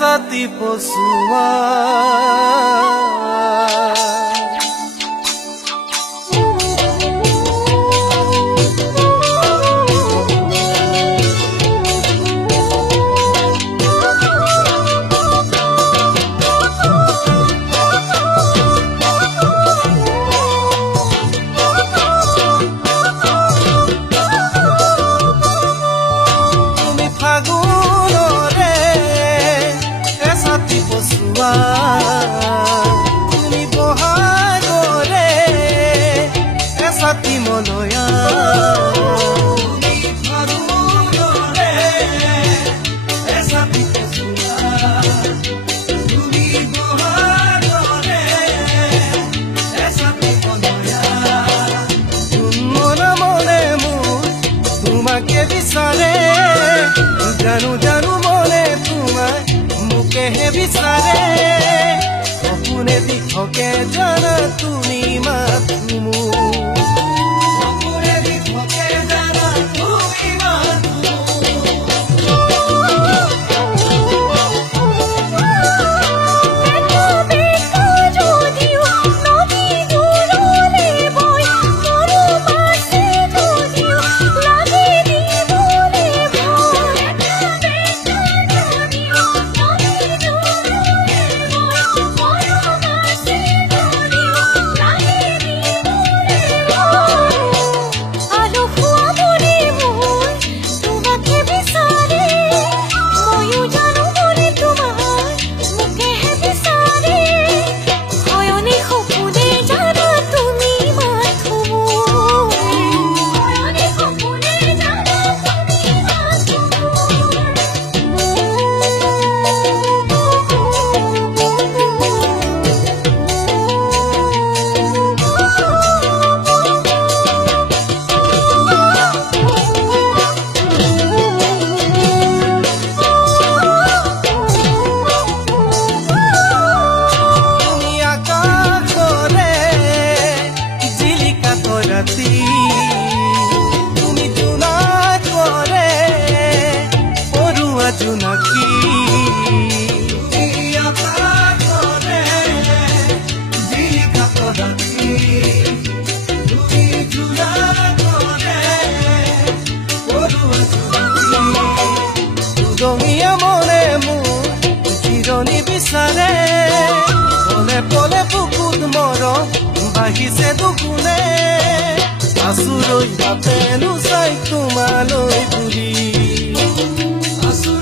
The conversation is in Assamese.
এছাতি পচুৱা তুমি বহাগৰে এছাতি মলয়া তুমি ফাগুনৰে এছাতি পচুৱা তুমি বহাগৰে এছাতি মলয়া মনে মনে মোৰ তোমাকে বিচাৰে জানো জানো মনে তোমাক মোকেহে বিচাৰে সপোনে দিখকে জানা তুমি মাথো সপোনে দিখকে জানা তুমি মাথো তুমি জোনাক কৰে পৰুৱা জোনাকী তুমি আকাশ কৰে জিলিকা ৰাতি তুমি জোনাক কৰে পৰুৱা জোনাকী উদঙীয়া মনে মোৰ চিৰণি বিচাৰে পলে পলে বুকুত মৰম বাঢ়িছে দুগুণে আছো ৰৈ বাপেনো চাই তোমালৈ বুলি আছো